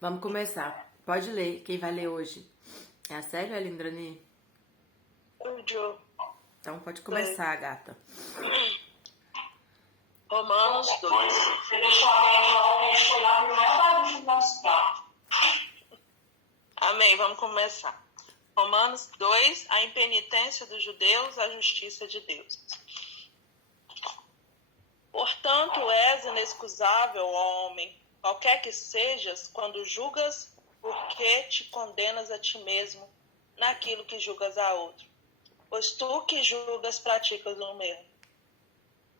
Vamos começar. Pode ler. Quem vai ler hoje? É a Célia ou a Lindrani? O Joe. Então pode começar, gata. Romanos 2. Você deixou a minha foi lá no maior bagunça do nosso quarto. Amém, vamos começar. Romanos 2, a impenitência dos judeus, a justiça de Deus. Portanto, és inexcusável, ó homem, qualquer que sejas, quando julgas, porque te condenas a ti mesmo naquilo que julgas a outro. Pois tu que julgas praticas o mesmo.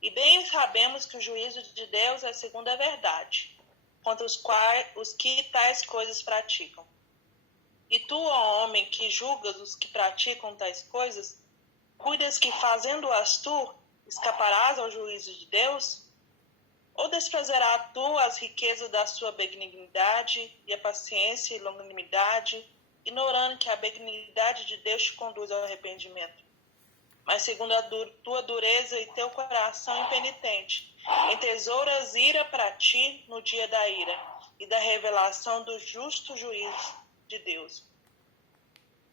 E bem sabemos que o juízo de Deus é segundo a verdade, contra os que tais coisas praticam. E tu, ó homem, que julgas os que praticam tais coisas, cuidas que, fazendo-as tu, escaparás ao juízo de Deus? Ou desprezarás tu as riquezas da sua benignidade e a paciência e longanimidade, ignorando que a benignidade de Deus te conduz ao arrependimento? Mas segundo a tua dureza e teu coração impenitente, entesouras ira para ti no dia da ira e da revelação do justo juízo de Deus,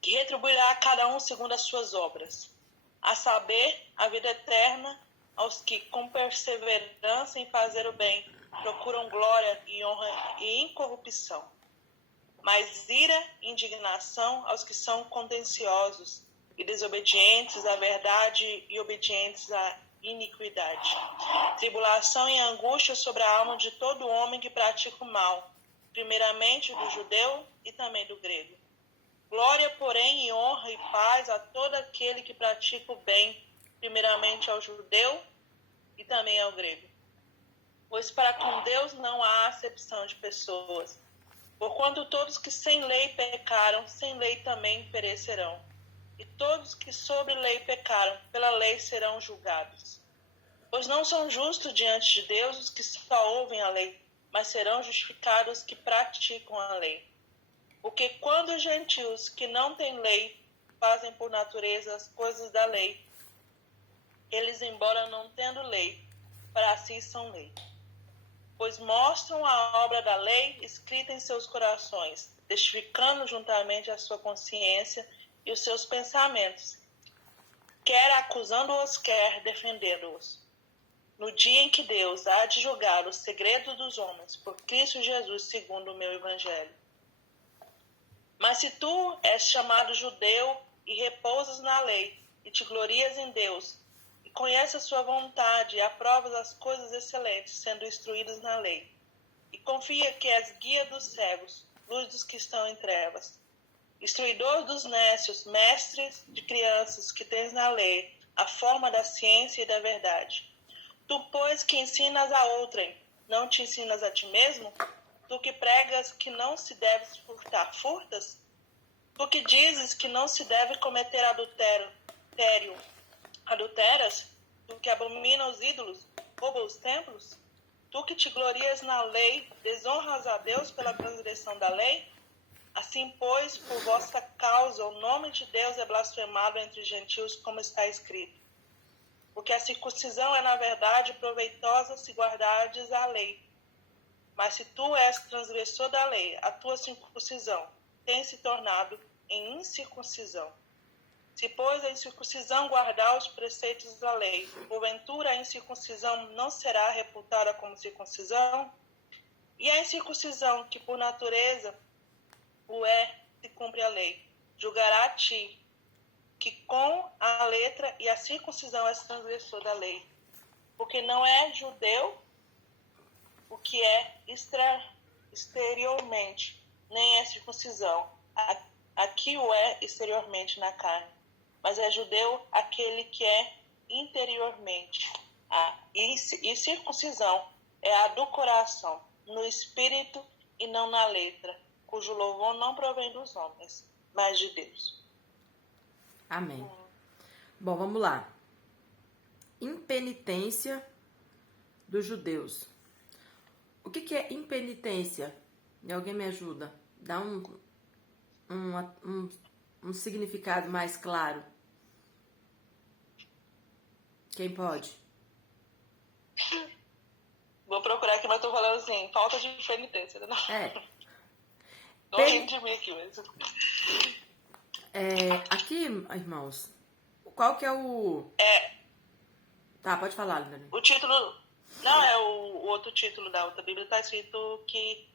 que retribuirá a cada um segundo as suas obras, a saber, a vida eterna aos que com perseverança em fazer o bem procuram glória e honra e incorrupção. Mas ira e indignação aos que são contenciosos e desobedientes à verdade e obedientes à iniquidade. Tribulação e angústia sobre a alma de todo homem que pratica o mal, primeiramente do judeu e também do grego. Glória, porém, e honra e paz a todo aquele que pratica o bem, primeiramente ao judeu e também ao grego. Pois para com Deus não há acepção de pessoas. Porquanto todos que sem lei pecaram, sem lei também perecerão. E todos que sobre lei pecaram, pela lei serão julgados. Pois não são justos diante de Deus os que só ouvem a lei, mas serão justificados os que praticam a lei. Porque quando os gentios que não têm lei fazem por natureza as coisas da lei, eles, embora não tendo lei, para si são lei. Pois mostram a obra da lei escrita em seus corações, testificando juntamente a sua consciência e os seus pensamentos, quer acusando-os, quer defendendo-os. No dia em que Deus há de julgar os segredos dos homens, por Cristo Jesus, segundo o meu evangelho. Mas se tu és chamado judeu e repousas na lei, e te glorias em Deus, e conheces a sua vontade, e aprovas as coisas excelentes, sendo instruídos na lei, e confia que és guia dos cegos, luz dos que estão em trevas, instruidor dos nécios, mestres de crianças que tens na lei, a forma da ciência e da verdade. Tu, pois, que ensinas a outrem, não te ensinas a ti mesmo? Tu que pregas que não se deve furtar, furtas? Tu que dizes que não se deve cometer adultério, adulteras? Tu que abomina os ídolos, rouba os templos? Tu que te glorias na lei, desonras a Deus pela transgressão da lei? Assim, pois, por vossa causa, o nome de Deus é blasfemado entre os gentios, como está escrito. Porque a circuncisão é, na verdade, proveitosa se guardardes a lei. Mas se tu és transgressor da lei, a tua circuncisão tem se tornado em incircuncisão. Se, pois, a incircuncisão guardar os preceitos da lei, porventura a incircuncisão não será reputada como circuncisão? E a incircuncisão, que por natureza o é, se cumpre a lei, julgará a ti, que com a letra e a circuncisão és transgressor da lei. Porque não é judeu o que é exteriormente, nem é circuncisão, aqui o é exteriormente na carne, mas é judeu aquele que é interiormente. E circuncisão é a do coração, no espírito e não na letra, cujo louvor não provém dos homens, mas de Deus. Amém. Bom, vamos lá. Impenitência dos judeus. O que é impenitência? Alguém me ajuda? Dá um significado mais claro. Quem pode? Vou procurar aqui, mas estou falando assim, falta de penitência. Não? Tô rindo de mim aqui mesmo. Aqui, irmãos, qual que é o... Tá, pode falar, Linda. O título... Não, é o outro título da outra Bíblia. Está escrito que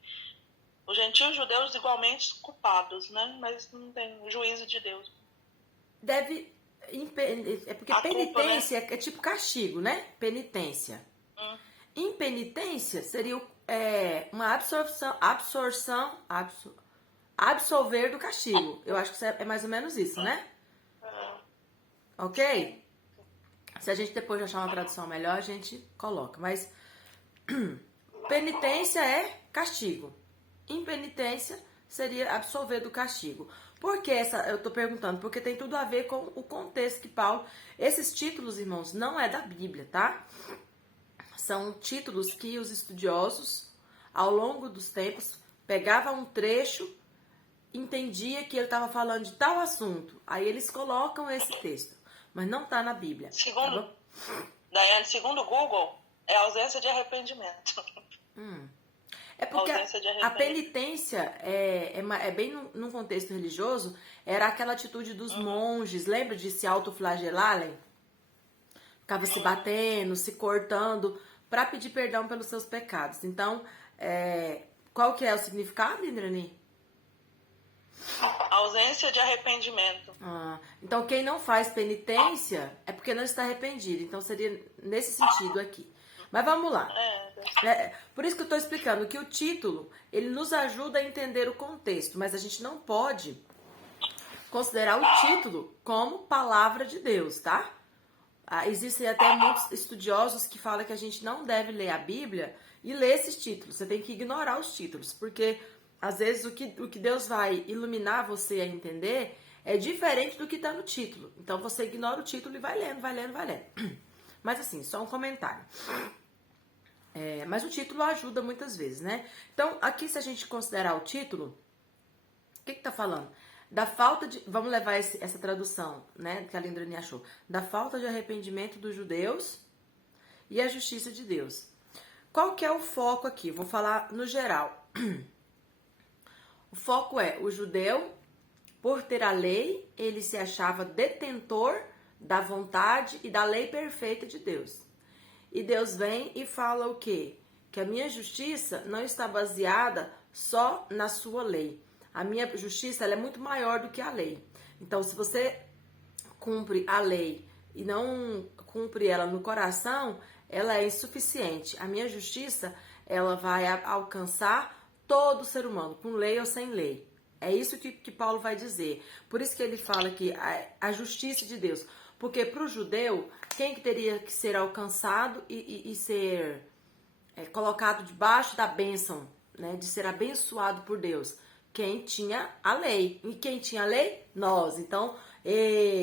os gentios judeus igualmente culpados, né? Mas não tem juízo de Deus. Deve... É porque penitência, né? É tipo castigo, né? Penitência. Impenitência seria uma absolver do castigo. Eu acho que é mais ou menos isso, né? Ok? Se a gente depois achar uma tradução melhor, a gente coloca. Mas penitência é castigo. Impenitência seria absolver do castigo. Por que eu tô perguntando? Porque tem tudo a ver com o contexto que Paulo... Esses títulos, irmãos, não é da Bíblia, tá? São títulos que os estudiosos, ao longo dos tempos, pegavam um trecho, entendia que ele estava falando de tal assunto. Aí eles colocam esse texto. Mas não está na Bíblia. Daiane, segundo o Google, é ausência de arrependimento. É porque a penitência é bem num contexto religioso, era aquela atitude dos monges, lembra de se autoflagelarem? Ficava se batendo, se cortando, para pedir perdão pelos seus pecados. Então, qual que é o significado, Indrani? Ausência de arrependimento. Então, quem não faz penitência é porque não está arrependido. Então, seria nesse sentido aqui. Mas vamos lá. Por isso que eu estou explicando que o título, ele nos ajuda a entender o contexto, mas a gente não pode considerar o título como palavra de Deus, tá? Existem até muitos estudiosos que falam que a gente não deve ler a Bíblia e ler esses títulos. Você tem que ignorar os títulos, porque às vezes o que Deus vai iluminar você a entender é diferente do que está no título. Então você ignora o título e vai lendo, vai lendo, vai lendo. Mas assim, só um comentário. Mas o título ajuda muitas vezes, né? Então, aqui se a gente considerar o título, o que tá falando? Da falta de... Vamos levar essa tradução, né? Que a Lindrani achou. Da falta de arrependimento dos judeus e a justiça de Deus. Qual que é o foco aqui? Vou falar no geral. O foco é o judeu, por ter a lei, ele se achava detentor da vontade e da lei perfeita de Deus. E Deus vem e fala o quê? Que a minha justiça não está baseada só na sua lei. A minha justiça ela é muito maior do que a lei. Então, se você cumpre a lei e não cumpre ela no coração, ela é insuficiente. A minha justiça, ela vai alcançar todo ser humano, com lei ou sem lei. É isso que Paulo vai dizer. Por isso que ele fala que a justiça de Deus. Porque para o judeu, quem que teria que ser alcançado e ser colocado debaixo da bênção, né, de ser abençoado por Deus? Quem tinha a lei. E quem tinha a lei? Nós. Então,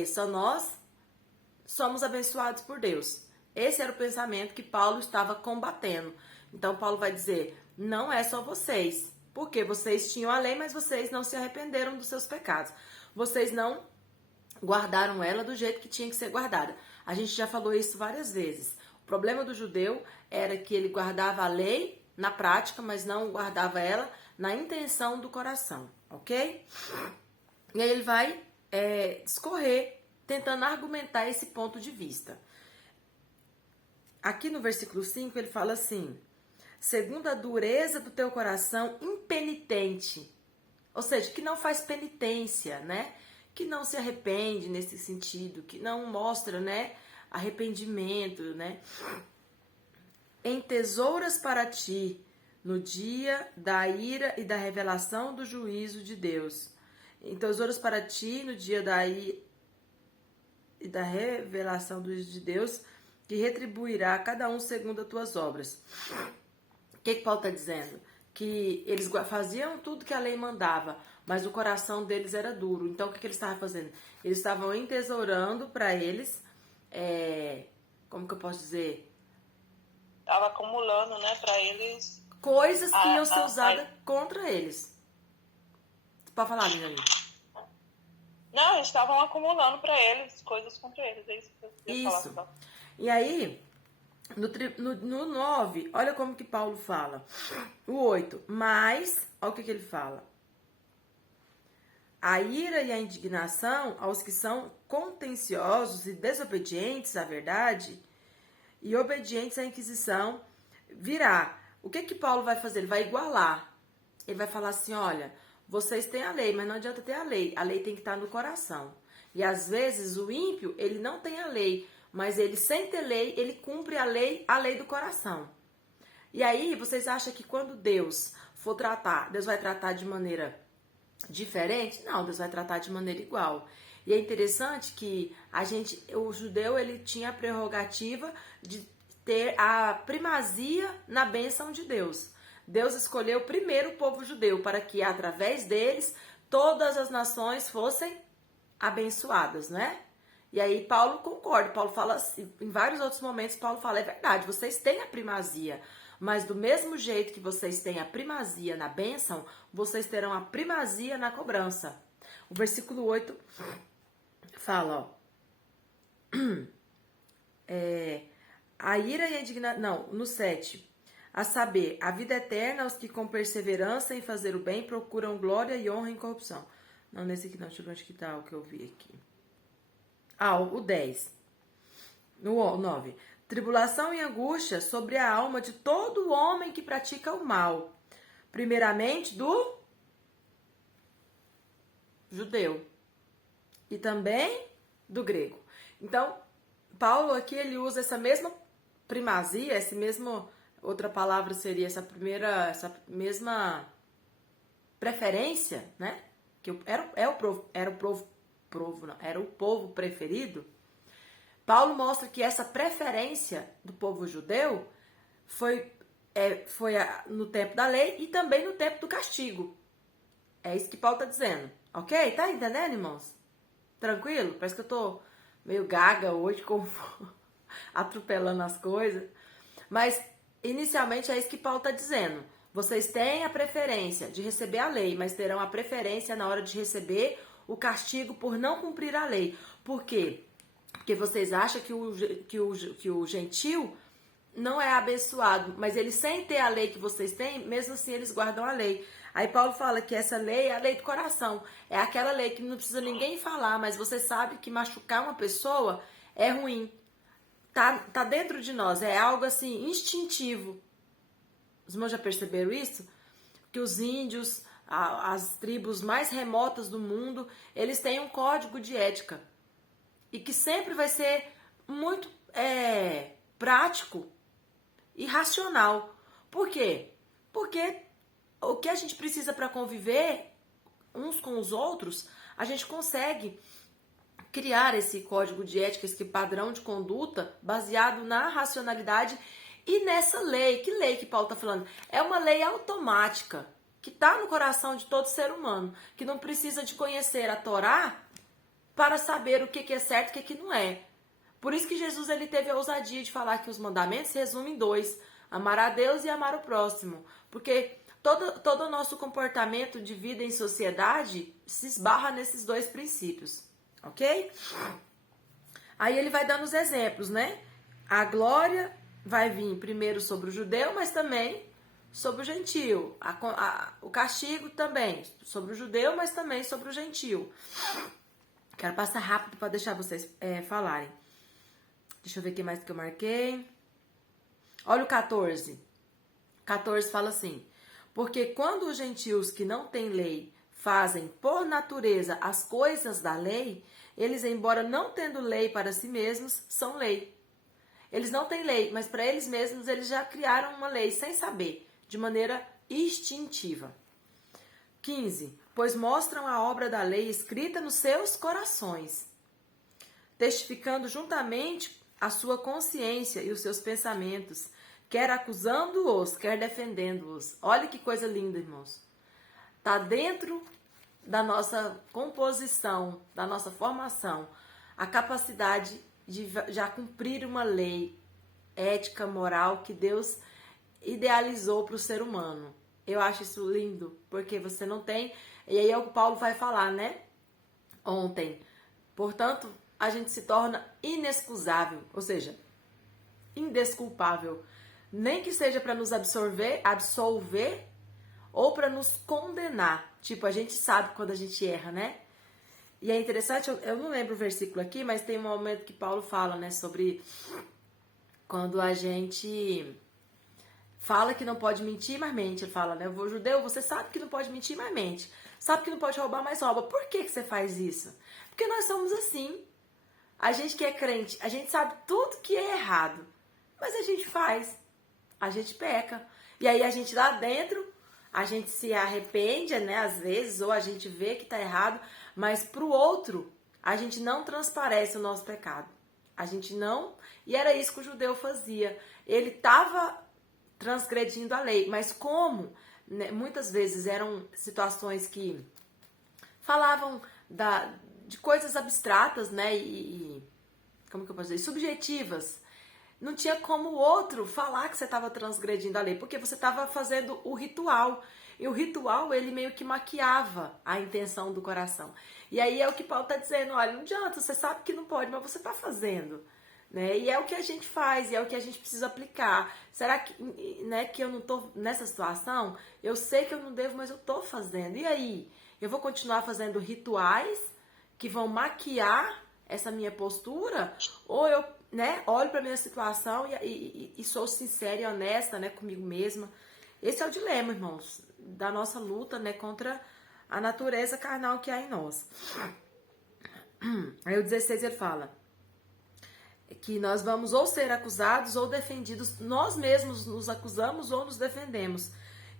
só nós somos abençoados por Deus. Esse era o pensamento que Paulo estava combatendo. Então, Paulo vai dizer, não é só vocês. Porque vocês tinham a lei, mas vocês não se arrependeram dos seus pecados. Vocês não guardaram ela do jeito que tinha que ser guardada. A gente já falou isso várias vezes. O problema do judeu era que ele guardava a lei na prática, mas não guardava ela na intenção do coração, ok? E aí ele vai discorrer, tentando argumentar esse ponto de vista. Aqui no versículo 5 ele fala assim, segundo a dureza do teu coração impenitente, ou seja, que não faz penitência, né? Que não se arrepende nesse sentido, que não mostra, né, arrependimento, né? Entesouras para ti no dia da ira e da revelação do juízo de Deus. Entesouras para ti no dia da ira e da revelação do juízo de Deus, que retribuirá a cada um segundo as tuas obras. O que Paulo está dizendo? Que eles faziam tudo que a lei mandava, mas o coração deles era duro. Então, o que eles estavam fazendo? Eles estavam entesourando para eles, como que eu posso dizer? Estava acumulando, né, para eles... Coisas que iam ser usadas contra eles. Pode falar, Liliane. Não, eles estavam acumulando para eles coisas contra eles. É isso que eu queria falar. Só. E aí, no 9, olha como que Paulo fala. O 8, mas, olha o que ele fala. a ira e a indignação aos que são contenciosos e desobedientes à verdade e obedientes à Inquisição virá. O que Paulo vai fazer? Ele vai igualar. Ele vai falar assim, olha, vocês têm a lei, mas não adianta ter a lei tem que estar no coração. E às vezes o ímpio, ele não tem a lei, mas ele sem ter lei, ele cumpre a lei do coração. E aí, vocês acham que quando Deus for tratar, Deus vai tratar de maneira diferente? Não, Deus vai tratar de maneira igual. E é interessante que o judeu, ele tinha a prerrogativa de ter a primazia na bênção de Deus. Deus escolheu primeiro o povo judeu para que, através deles, todas as nações fossem abençoadas, né? E aí Paulo concorda, Paulo fala assim, em vários outros momentos, Paulo fala, é verdade, vocês têm a primazia, mas do mesmo jeito que vocês têm a primazia na bênção, vocês terão a primazia na cobrança. O versículo 8 fala, ó, a ira e a indignação, não, no 7, a saber, a vida eterna aos que com perseverança em fazer o bem procuram glória e honra em corrupção. Não, nesse aqui não, deixa eu ver onde que tá o que eu vi aqui. O 10. No 9. Tribulação e angústia sobre a alma de todo homem que pratica o mal. Primeiramente do judeu. E também do grego. Então, Paulo aqui, ele usa essa mesma primazia, esse mesmo, outra palavra seria essa mesma preferência, né? Que era o povo preferido. Paulo mostra que essa preferência do povo judeu foi no tempo da lei e também no tempo do castigo. É isso que Paulo está dizendo. Ok? Tá entendendo, irmãos? Tranquilo? Parece que eu tô meio gaga hoje, atropelando as coisas. Mas, inicialmente, é isso que Paulo está dizendo. Vocês têm a preferência de receber a lei, mas terão a preferência na hora de receber o castigo por não cumprir a lei. Por quê? Porque vocês acham que o gentil não é abençoado, mas eles, sem ter a lei que vocês têm, mesmo assim eles guardam a lei. Aí Paulo fala que essa lei é a lei do coração. É aquela lei que não precisa ninguém falar, mas você sabe que machucar uma pessoa é ruim. Tá dentro de nós, é algo assim, instintivo. Os irmãos já perceberam isso? Que os índios, as tribos mais remotas do mundo, eles têm um código de ética. E que sempre vai ser muito prático e racional. Por quê? Porque o que a gente precisa para conviver uns com os outros, a gente consegue criar esse código de ética, esse padrão de conduta baseado na racionalidade e nessa lei. Que lei que Paulo está falando? É uma lei automática que está no coração de todo ser humano, que não precisa de conhecer a Torá para saber o que é certo e o que não é. Por isso que Jesus, ele teve a ousadia de falar que os mandamentos se resumem em 2: amar a Deus e amar o próximo. Porque todo o nosso comportamento de vida em sociedade se esbarra nesses 2 princípios. Ok? Aí ele vai dando os exemplos, né? A glória vai vir primeiro sobre o judeu, mas também sobre o gentil. O castigo também sobre o judeu, mas também sobre o gentil. Quero passar rápido para deixar vocês falarem. Deixa eu ver o que mais que eu marquei. Olha o 14. 14 fala assim: porque quando os gentios que não têm lei fazem por natureza as coisas da lei, eles, embora não tendo lei para si mesmos, são lei. Eles não têm lei, mas para eles mesmos eles já criaram uma lei sem saber, de maneira instintiva. 15. Pois mostram a obra da lei escrita nos seus corações, testificando juntamente a sua consciência e os seus pensamentos, quer acusando-os, quer defendendo-os. Olha que coisa linda, irmãos. Está dentro da nossa composição, da nossa formação, a capacidade de já cumprir uma lei ética, moral, que Deus idealizou para o ser humano. Eu acho isso lindo, porque você não tem... E aí é o que Paulo vai falar, né? Ontem. Portanto, a gente se torna inexcusável, ou seja, indesculpável. Nem que seja para nos absolver ou para nos condenar. Tipo, a gente sabe quando a gente erra, né? E é interessante, eu não lembro o versículo aqui, mas tem um momento que Paulo fala, né, sobre quando a gente fala que não pode mentir, mas mente. Ele fala, né, eu vou judeu, você sabe que não pode mentir, mas mente. Sabe que não pode roubar, mas rouba. Por que você faz isso? Porque nós somos assim. A gente que é crente, a gente sabe tudo que é errado, mas a gente faz, a gente peca. E aí a gente lá dentro, a gente se arrepende, né, às vezes, ou a gente vê que tá errado, mas pro outro, a gente não transparece o nosso pecado. A gente não... E era isso que o judeu fazia. Ele tava transgredindo a lei, mas como, né, muitas vezes eram situações que falavam de coisas abstratas, né, e como que eu posso dizer, subjetivas. Não tinha como o outro falar que você estava transgredindo a lei, porque você estava fazendo o ritual. E o ritual, ele meio que maquiava a intenção do coração. E aí é o que Paulo está dizendo, olha, não adianta, você sabe que não pode, mas você está fazendo. Né? E é o que a gente faz, e é o que a gente precisa aplicar. Será que, né, que eu não estou nessa situação? Eu sei que eu não devo, mas eu estou fazendo. E aí? Eu vou continuar fazendo rituais que vão maquiar essa minha postura? Ou eu, né, olho para minha situação e sou sincera e honesta, né, comigo mesma? Esse é o dilema, irmãos, da nossa luta, né, contra a natureza carnal que há em nós. Aí o 16 ele fala que nós vamos ou ser acusados ou defendidos, nós mesmos nos acusamos ou nos defendemos.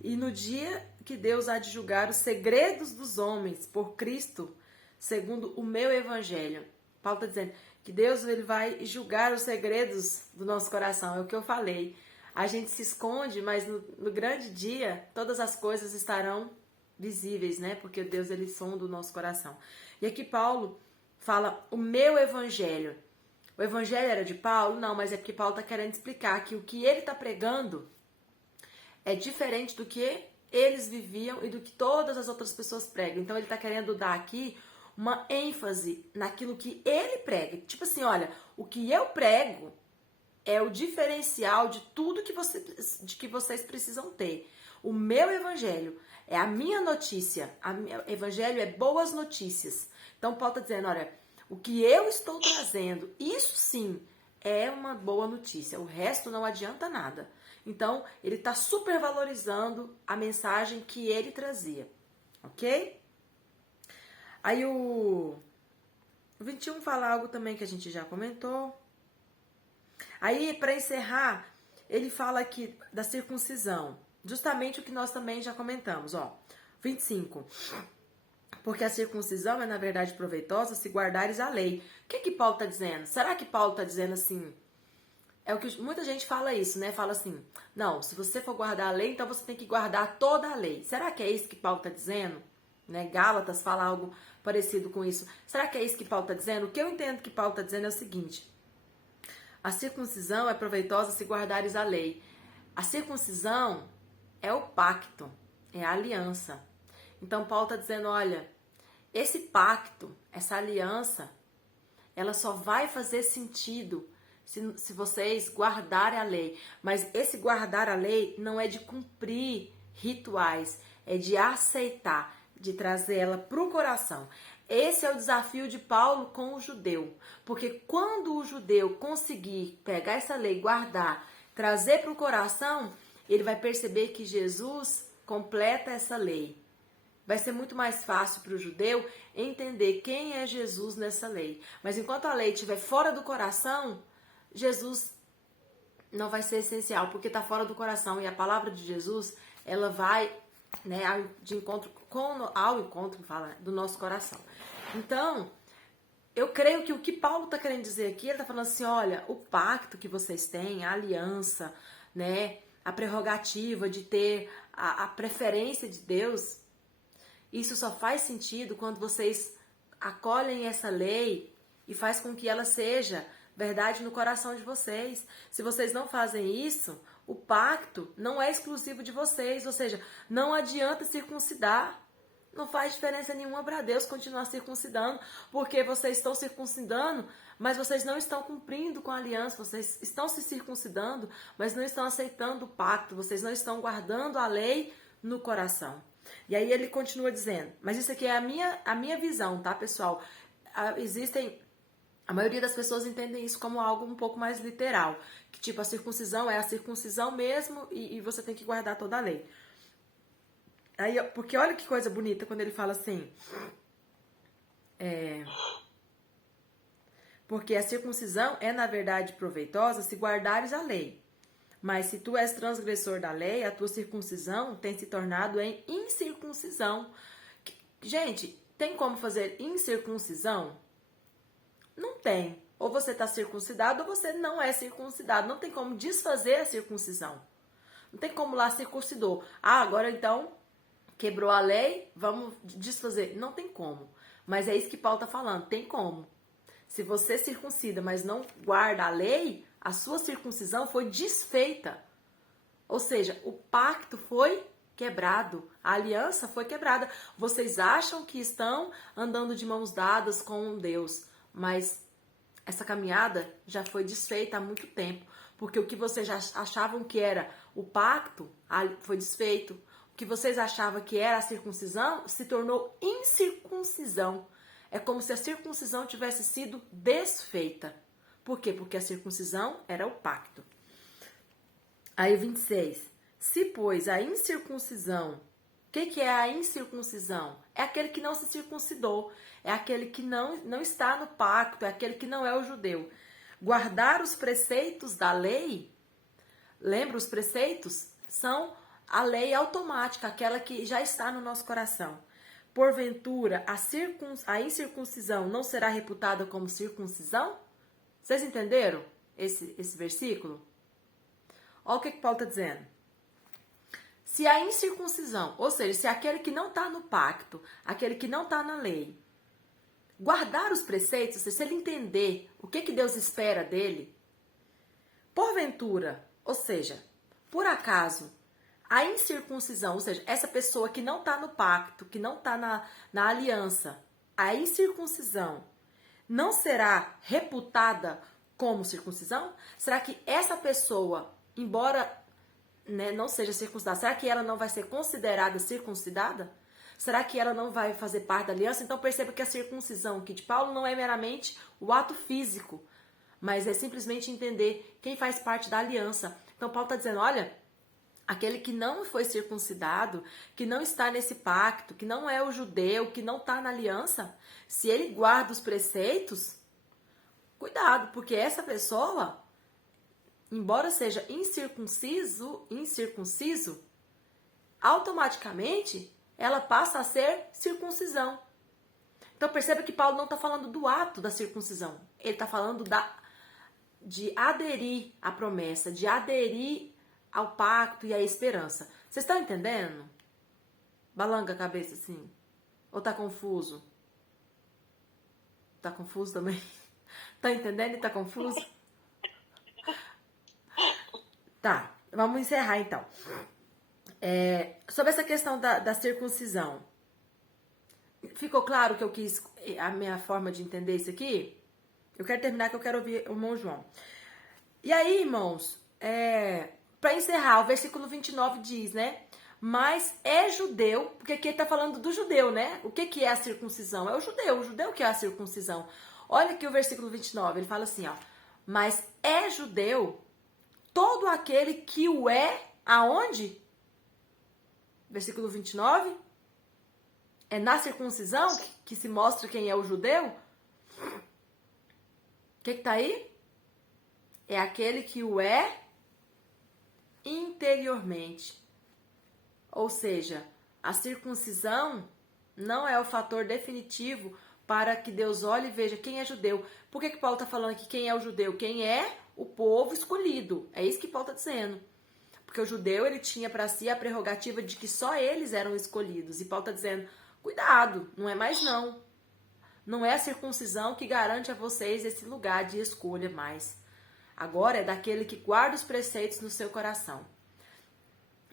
E no dia que Deus há de julgar os segredos dos homens por Cristo, segundo o meu evangelho. Paulo está dizendo que Deus ele vai julgar os segredos do nosso coração, é o que eu falei. A gente se esconde, mas no grande dia, todas as coisas estarão visíveis, né? Porque Deus ele sonda o nosso coração. E aqui Paulo fala o meu evangelho. O evangelho era de Paulo? Não, mas é porque Paulo está querendo explicar que o que ele está pregando é diferente do que eles viviam e do que todas as outras pessoas pregam. Então ele está querendo dar aqui uma ênfase naquilo que ele prega. Tipo assim, olha, o que eu prego é o diferencial de tudo que vocês precisam ter. O meu evangelho é a minha notícia. O evangelho é boas notícias. Então Paulo está dizendo, olha, o que eu estou trazendo, isso sim é uma boa notícia. O resto não adianta nada. Então, ele está supervalorizando a mensagem que ele trazia. Ok? Aí o 21 fala algo também que a gente já comentou. Aí, para encerrar, ele fala aqui da circuncisão. Justamente o que nós também já comentamos. Ó, 25. Porque a circuncisão é, na verdade, proveitosa se guardares a lei. O que Paulo está dizendo? Será que Paulo está dizendo assim... É o que muita gente fala isso, né? Fala assim, não, se você for guardar a lei, então você tem que guardar toda a lei. Será que é isso que Paulo está dizendo? Né? Gálatas fala algo parecido com isso. Será que é isso que Paulo está dizendo? O que eu entendo que Paulo está dizendo é o seguinte. A circuncisão é proveitosa se guardares a lei. A circuncisão é o pacto, é a aliança. Então Paulo está dizendo, olha, esse pacto, essa aliança, ela só vai fazer sentido se vocês guardarem a lei. Mas esse guardar a lei não é de cumprir rituais, é de aceitar, de trazer ela para o coração. Esse é o desafio de Paulo com o judeu. Porque quando o judeu conseguir pegar essa lei, guardar, trazer para o coração, ele vai perceber que Jesus completa essa lei. Vai ser muito mais fácil para o judeu entender quem é Jesus nessa lei. Mas enquanto a lei estiver fora do coração, Jesus não vai ser essencial, porque está fora do coração. E a palavra de Jesus, ela vai, né, ao encontro fala, do nosso coração. Então, eu creio que o que Paulo está querendo dizer aqui, ele está falando assim, olha, o pacto que vocês têm, a aliança, né, a prerrogativa de ter a preferência de Deus, isso só faz sentido quando vocês acolhem essa lei e faz com que ela seja verdade no coração de vocês. Se vocês não fazem isso, o pacto não é exclusivo de vocês, ou seja, não adianta circuncidar. Não faz diferença nenhuma para Deus continuar circuncidando, porque vocês estão circuncidando, mas vocês não estão cumprindo com a aliança, vocês estão se circuncidando, mas não estão aceitando o pacto, vocês não estão guardando a lei no coração. E aí ele continua dizendo, mas isso aqui é a minha visão, tá, pessoal? A maioria das pessoas entendem isso como algo um pouco mais literal, que tipo, a circuncisão é a circuncisão mesmo e você tem que guardar toda a lei. Aí, porque olha que coisa bonita quando ele fala assim, porque a circuncisão é na verdade proveitosa se guardares a lei. Mas se tu és transgressor da lei, a tua circuncisão tem se tornado em incircuncisão. Gente, tem como fazer incircuncisão? Não tem. Ou você está circuncidado ou você não é circuncidado. Não tem como desfazer a circuncisão. Não tem como lá circuncidou. Ah, agora então quebrou a lei, vamos desfazer. Não tem como. Mas é isso que Paulo está falando. Tem como. Se você circuncida, mas não guarda a lei, a sua circuncisão foi desfeita. Ou seja, o pacto foi quebrado. A aliança foi quebrada. Vocês acham que estão andando de mãos dadas com Deus, mas essa caminhada já foi desfeita há muito tempo. Porque o que vocês já achavam que era o pacto foi desfeito. O que vocês achavam que era a circuncisão se tornou incircuncisão. É como se a circuncisão tivesse sido desfeita. Por quê? Porque a circuncisão era o pacto. Aí 26. Se, pois, a incircuncisão... O que é a incircuncisão? É aquele que não se circuncidou. É aquele que não está no pacto. É aquele que não é o judeu. Guardar os preceitos da lei... Lembra, os preceitos são a lei automática, aquela que já está no nosso coração. Porventura, a incircuncisão não será reputada como circuncisão? Vocês entenderam esse versículo? Olha o que Paulo está dizendo. Se a incircuncisão, ou seja, se aquele que não está no pacto, aquele que não está na lei, guardar os preceitos, se ele entender o que Deus espera dele, porventura, ou seja, por acaso, a incircuncisão, ou seja, essa pessoa que não está no pacto, que não está na aliança, a incircuncisão não será reputada como circuncisão? Será que essa pessoa, embora não seja circuncidada, será que ela não vai ser considerada circuncidada? Será que ela não vai fazer parte da aliança? Então perceba que a circuncisão aqui de Paulo não é meramente o ato físico, mas é simplesmente entender quem faz parte da aliança. Então Paulo está dizendo, olha, aquele que não foi circuncidado, que não está nesse pacto, que não é o judeu, que não está na aliança, se ele guarda os preceitos, cuidado, porque essa pessoa, embora seja incircunciso, automaticamente ela passa a ser circuncisão. Então perceba que Paulo não está falando do ato da circuncisão, ele está falando de aderir à promessa, de aderir ao pacto e à esperança. Vocês estão entendendo? Balanga a cabeça assim. Ou tá confuso? Tá confuso também? Tá entendendo e tá confuso? Tá, vamos encerrar então. Sobre essa questão da circuncisão. Ficou claro que eu quis, a minha forma de entender isso aqui? Eu quero terminar, que eu quero ouvir o irmão João. E aí, irmãos, para encerrar, o versículo 29 diz, né? Mas é judeu, porque aqui ele está falando do judeu, né? O que é a circuncisão? É o judeu que é a circuncisão. Olha aqui o versículo 29, ele fala assim, ó. Mas é judeu todo aquele que o é, aonde? Versículo 29. É na circuncisão que se mostra quem é o judeu? O que tá aí? É aquele que o é interiormente. Ou seja, a circuncisão não é o fator definitivo para que Deus olhe e veja quem é judeu. Por que Paulo está falando aqui quem é o judeu? Quem é o povo escolhido. É isso que Paulo está dizendo. Porque o judeu, ele tinha para si a prerrogativa de que só eles eram escolhidos. E Paulo está dizendo, cuidado, não é mais não. Não é a circuncisão que garante a vocês esse lugar de escolha mais. Agora é daquele que guarda os preceitos no seu coração.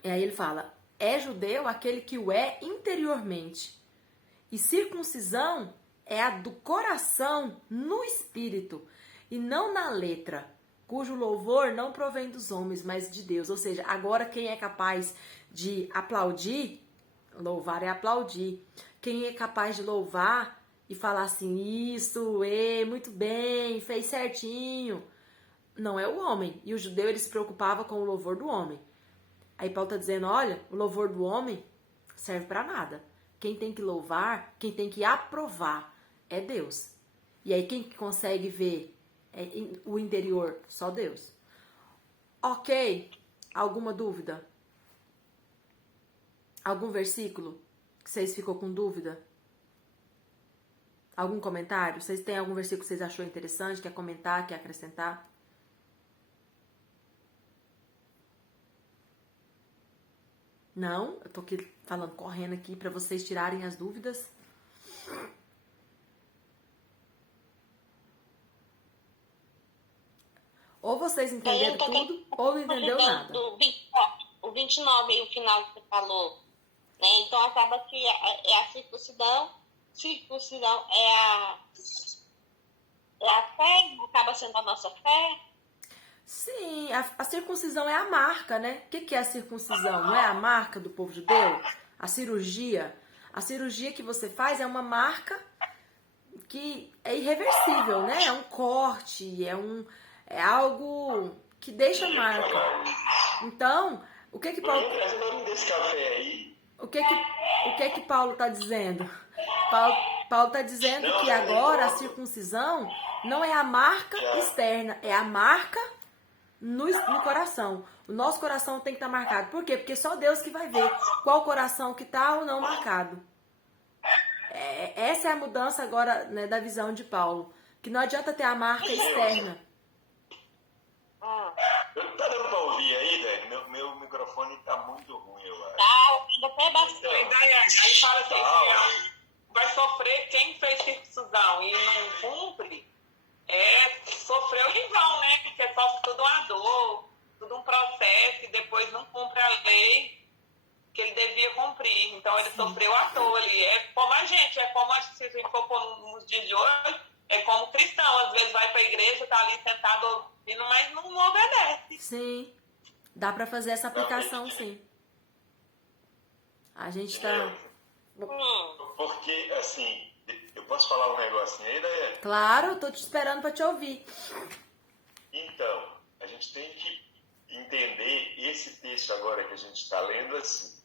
E aí ele fala, é judeu aquele que o é interiormente. E circuncisão é a do coração no espírito e não na letra, cujo louvor não provém dos homens, mas de Deus. Ou seja, agora quem é capaz de aplaudir, louvar é aplaudir. Quem é capaz de louvar e falar assim, isso, muito bem, fez certinho, não é o homem. E o judeu, ele se preocupava com o louvor do homem. Aí Paulo está dizendo, olha, o louvor do homem serve para nada. Quem tem que louvar, quem tem que aprovar é Deus. E aí quem consegue ver o interior? Só Deus. Ok? Alguma dúvida? Algum versículo que vocês ficou com dúvida? Algum comentário? Vocês têm algum versículo que vocês achou interessante? Quer comentar? Quer acrescentar? Não? Eu tô aqui falando, correndo aqui para vocês tirarem as dúvidas. Ou vocês entenderam tudo, ou não entendeu nada. O 29 aí, o final que você falou, né? Então acaba que é a circuncisão é a fé, acaba sendo a nossa fé. Sim, a circuncisão é a marca, né? O que é a circuncisão? Não é a marca do povo judeu? A cirurgia que você faz é uma marca que é irreversível, né? É um corte, é algo que deixa marca. Então, o que Paulo... O que Paulo está dizendo? Paulo está dizendo que agora a circuncisão não é a marca externa, é a marca no coração. O nosso coração tem que estar marcado. Por quê? Porque só Deus que vai ver qual coração que está ou não marcado. Essa é a mudança agora, né, da visão de Paulo. Que não adianta ter a marca externa. Tá dando pra ouvir aí, Dani? Meu microfone tá muito ruim, eu acho. Tá, até bastante. Daiane, aí fala assim, vai sofrer quem fez circuncisão e não cumpre, sofreu em vão, né? Porque sofre tudo uma dor, tudo um processo e depois não cumpre a lei que ele devia cumprir. Então ele sofreu à toa ali. É como a gente, se a gente for pôr nos dias de hoje, é como cristão, às vezes vai pra igreja, tá ali sentado ouvindo, mas não obedece. Sim, dá pra fazer essa aplicação, sim. A gente tá... Porque, assim, eu posso falar um negocinho aí, Daiane? Claro, eu tô te esperando pra te ouvir. Então, a gente tem que entender esse texto agora que a gente está lendo assim.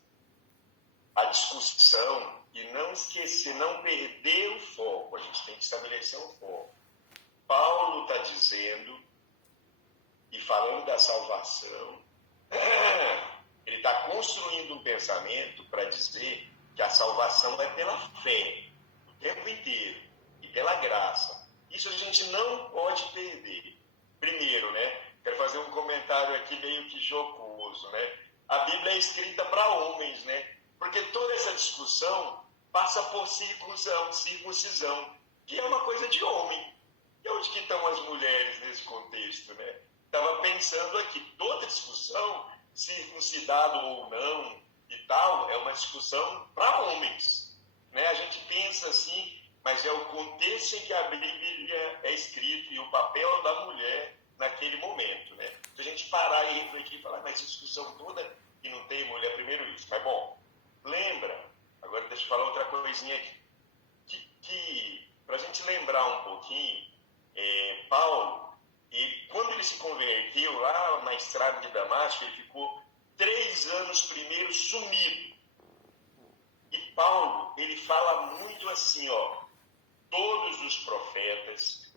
A discussão e não esquecer, não perder o foco. A gente tem que estabelecer um foco. Paulo está dizendo e falando da salvação, ele está construindo um pensamento para dizer que a salvação é pela fé, o tempo inteiro, e pela graça. Isso a gente não pode perder. Primeiro, né? Quero fazer um comentário aqui meio que jocoso, né? A Bíblia é escrita para homens, né? Porque toda essa discussão passa por circuncisão, que é uma coisa de homem. E onde que estão as mulheres nesse contexto, né? Estava pensando aqui, toda discussão, circuncidado ou não e tal, é uma discussão para homens, né? A gente pensa assim, mas é o contexto em que a Bíblia é escrito e o papel da mulher naquele momento, né? Se a gente parar e refletir e falar, mas essa discussão toda e não tem mulher, primeiro isso. Mas bom, lembra, agora deixa eu falar outra coisinha aqui, que para a gente lembrar um pouquinho, Paulo, quando ele se converteu lá na estrada de Damasco, ele ficou 3 anos primeiro sumido. E Paulo, ele fala muito assim, ó, todos os profetas,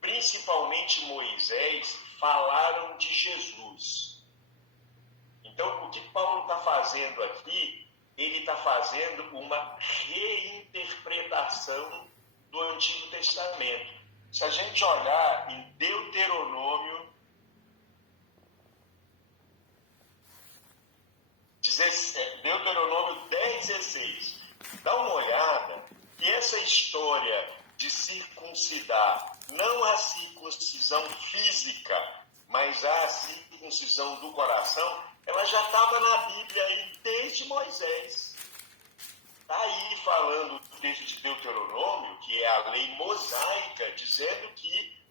principalmente Moisés, falaram de Jesus. Então, o que Paulo está fazendo aqui, ele está fazendo uma reinterpretação do Antigo Testamento. Se a gente olhar em Deuteronômio 10:16, dá uma olhada que essa história de circuncidar, não a circuncisão física, mas a circuncisão do coração, ela já estava na Bíblia aí desde Moisés. Está aí falando do texto de Deuteronômio, que é a lei mosaica, dizendo que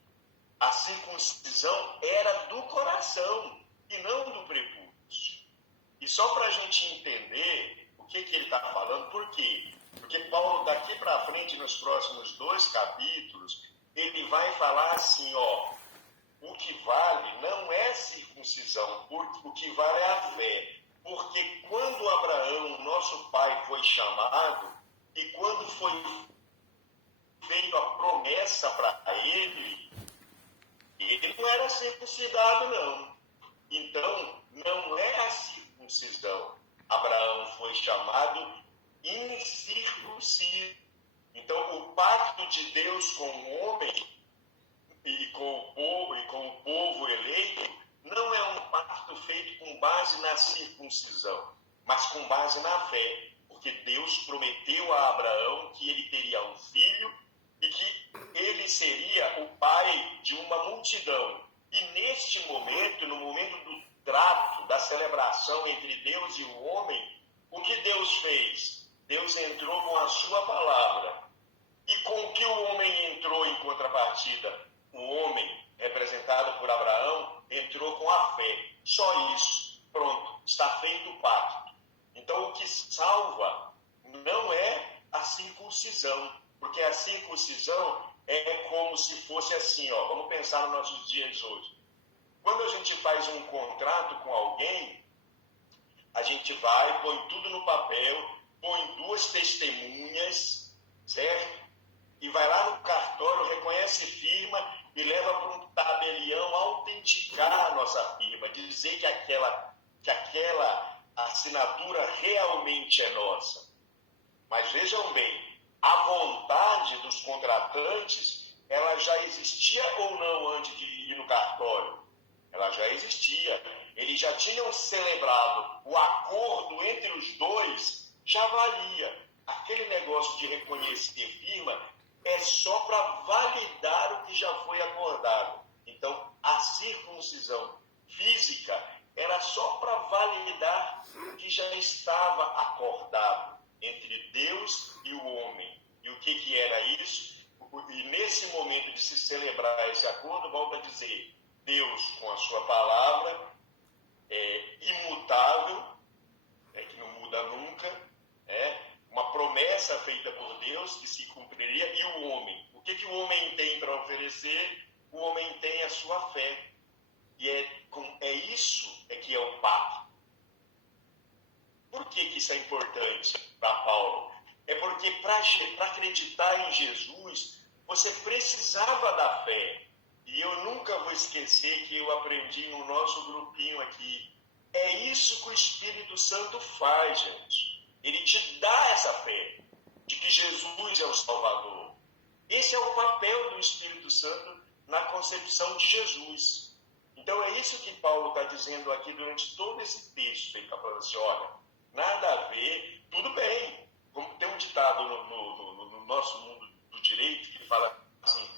a circuncisão era do coração e não do prepúcio. E só para a gente entender o que ele está falando, por quê? Porque Paulo, daqui para frente, nos próximos 2 capítulos, ele vai falar assim, ó, o que vale não é circuncisão, o que vale é a fé. Porque quando Abraão, nosso pai, foi chamado, e quando veio a promessa para ele não era circuncidado, não. Então, não é a circuncisão. Abraão foi chamado incircunciso. Então, o pacto de Deus com o homem e com o povo eleito não é um pacto feito com base na circuncisão, mas com base na fé. Porque Deus prometeu a Abraão que ele teria um filho e que ele seria o pai de uma multidão. E neste momento, no momento do trato, da celebração entre Deus e o homem, o que Deus fez? Deus entrou com a sua palavra. E com o que o homem entrou em contrapartida? O homem, representado por Abraão, entrou com a fé. Só isso. Pronto. Está feito o pacto. Então, o que salva não é a circuncisão. Porque a circuncisão é como se fosse assim, ó. Vamos pensar nos nossos dias hoje. Quando a gente faz um contrato com alguém, a gente vai, põe tudo no papel, põe 2 testemunhas, certo? E vai lá no cartório, reconhece firma e leva para um tabelião autenticar a nossa firma, dizer que aquela assinatura realmente é nossa. Mas vejam bem, a vontade dos contratantes, ela já existia ou não antes de ir no cartório? Ela já existia. Eles já tinham celebrado o acordo entre os dois, já valia. Aquele negócio de reconhecer firma é só para validar o que já foi acordado. Então, a circuncisão física era só para validar o que já estava acordado entre Deus e o homem. E o que era isso? E nesse momento de se celebrar esse acordo, volta a dizer, Deus, com a sua palavra, é imutável, que não muda nunca, uma promessa feita por Deus que se cumpriria, e o homem. O que o homem tem para oferecer? O homem tem a sua fé. E isso que é o pacto. Por que isso é importante para Paulo? É porque para acreditar em Jesus, você precisava da fé. E eu nunca vou esquecer que eu aprendi no nosso grupinho aqui. É isso que o Espírito Santo faz, gente. Ele te dá essa fé de que Jesus é o Salvador. Esse é o papel do Espírito Santo na concepção de Jesus. Então é isso que Paulo está dizendo aqui durante todo esse texto. Ele está falando assim, olha, nada a ver, tudo bem. Como tem um ditado no nosso mundo do direito que fala assim,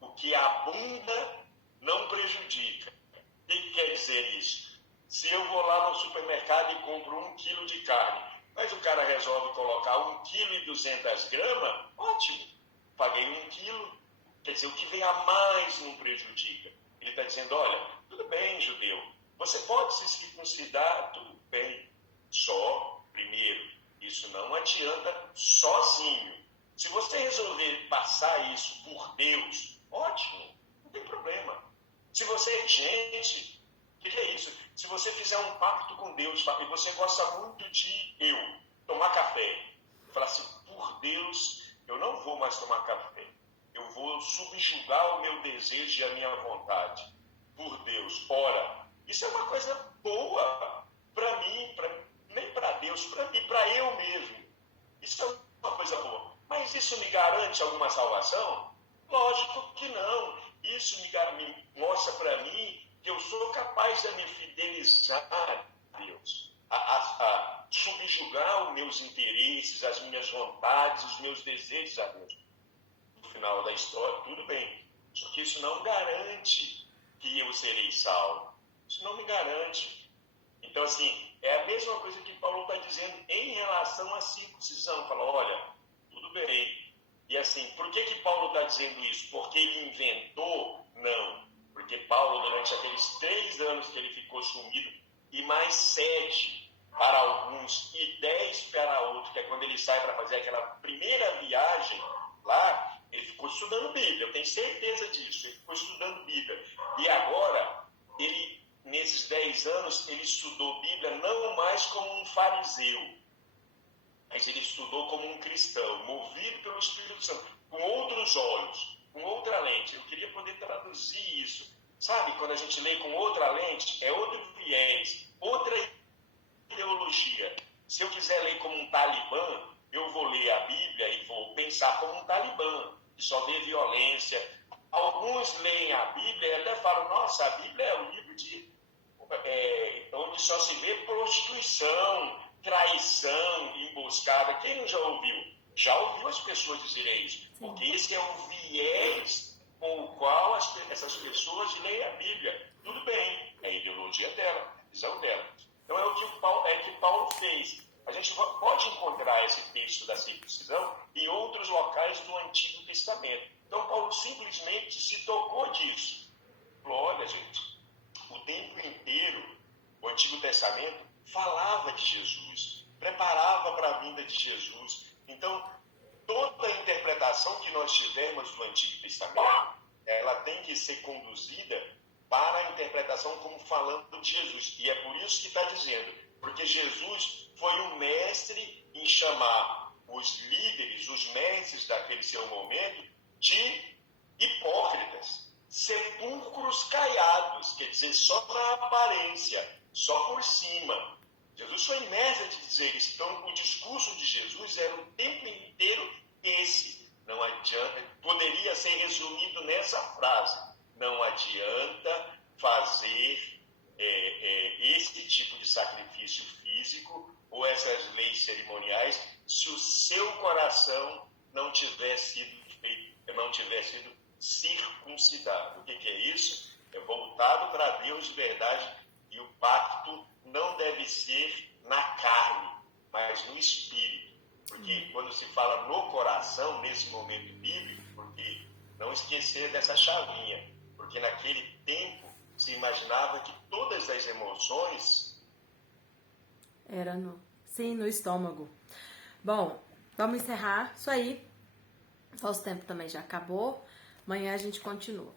o que abunda não prejudica. O que quer dizer isso? Se eu vou lá no supermercado e compro 1 quilo de carne, mas o cara resolve colocar 1,2 kg, ótimo, paguei 1 quilo, quer dizer, o que vem a mais não prejudica. Ele está dizendo, olha, tudo bem, judeu, você pode se circuncidar, tudo bem, só, primeiro, isso não adianta sozinho. Se você resolver passar isso por Deus, ótimo, não tem problema. Se você, gente, o que é isso? Se você fizer um pacto com Deus e você gosta muito de tomar café, e falar assim, por Deus, eu não vou mais tomar café. Eu vou subjugar o meu desejo e a minha vontade. Por Deus. Ora, isso é uma coisa boa para mim, nem para Deus, para mim, para eu mesmo. Isso é uma coisa boa. Mas isso me garante alguma salvação? Lógico que não. Isso me mostra para mim que eu sou capaz de me fidelizar a Deus, a subjugar os meus interesses, as minhas vontades, os meus desejos a Deus. No final da história, tudo bem. Só que isso não garante que eu serei salvo. Isso não me garante. Então, assim, é a mesma coisa que Paulo está dizendo em relação à circuncisão. Fala, olha, tudo bem. E assim, por que Paulo está dizendo isso? Porque ele inventou? Não. porque Paulo, durante aqueles 3 anos que ele ficou sumido, e mais 7 para alguns e 10 para outros, que é quando ele sai para fazer aquela primeira viagem lá, ele ficou estudando Bíblia, eu tenho certeza disso, ele ficou estudando Bíblia. E agora, ele, nesses 10 anos, ele estudou Bíblia não mais como um fariseu, mas ele estudou como um cristão, movido pelo Espírito Santo, com outros olhos, com outra lente. Eu queria poder traduzir isso. Sabe, quando a gente lê com outra lente, é outro viés, outra ideologia. Se eu quiser ler como um talibã, eu vou ler a Bíblia e vou pensar como um talibã, que só vê violência. Alguns leem a Bíblia e até falam, nossa, a Bíblia é um livro onde só se vê prostituição, traição, emboscada. Quem não já ouviu? Já ouviu as pessoas dizerem isso? Porque esse é o viés com o qual essas pessoas leem a Bíblia. Tudo bem, é a ideologia dela, a visão dela. Então é o que Paulo fez. A gente pode encontrar esse texto da circuncisão em outros locais do Antigo Testamento. Então Paulo simplesmente se tocou disso. Falou, olha, gente, o tempo inteiro, o Antigo Testamento falava de Jesus, preparava para a vinda de Jesus. Então, toda a interpretação que nós tivermos do Antigo Testamento, ela tem que ser conduzida para a interpretação como falando de Jesus. E é por isso que está dizendo, porque Jesus foi o mestre em chamar os líderes, os mestres daquele seu momento, de hipócritas, sepulcros caiados, quer dizer, só na aparência, só por cima. Jesus foi mestre de dizer isso. Então, o discurso de Jesus era o tempo inteiro esse. Não adianta, poderia ser resumido nessa frase. Não adianta fazer esse tipo de sacrifício físico ou essas leis cerimoniais se o seu coração não tiver sido circuncidado. O que é isso? É voltado para Deus de verdade, e o pacto não deve ser na carne, mas no espírito. Porque quando se fala no coração, nesse momento bíblico, porque não esquecer dessa chavinha, porque naquele tempo se imaginava que todas as emoções era no estômago. Bom, vamos encerrar isso aí. Nosso tempo também já acabou. Amanhã a gente continua.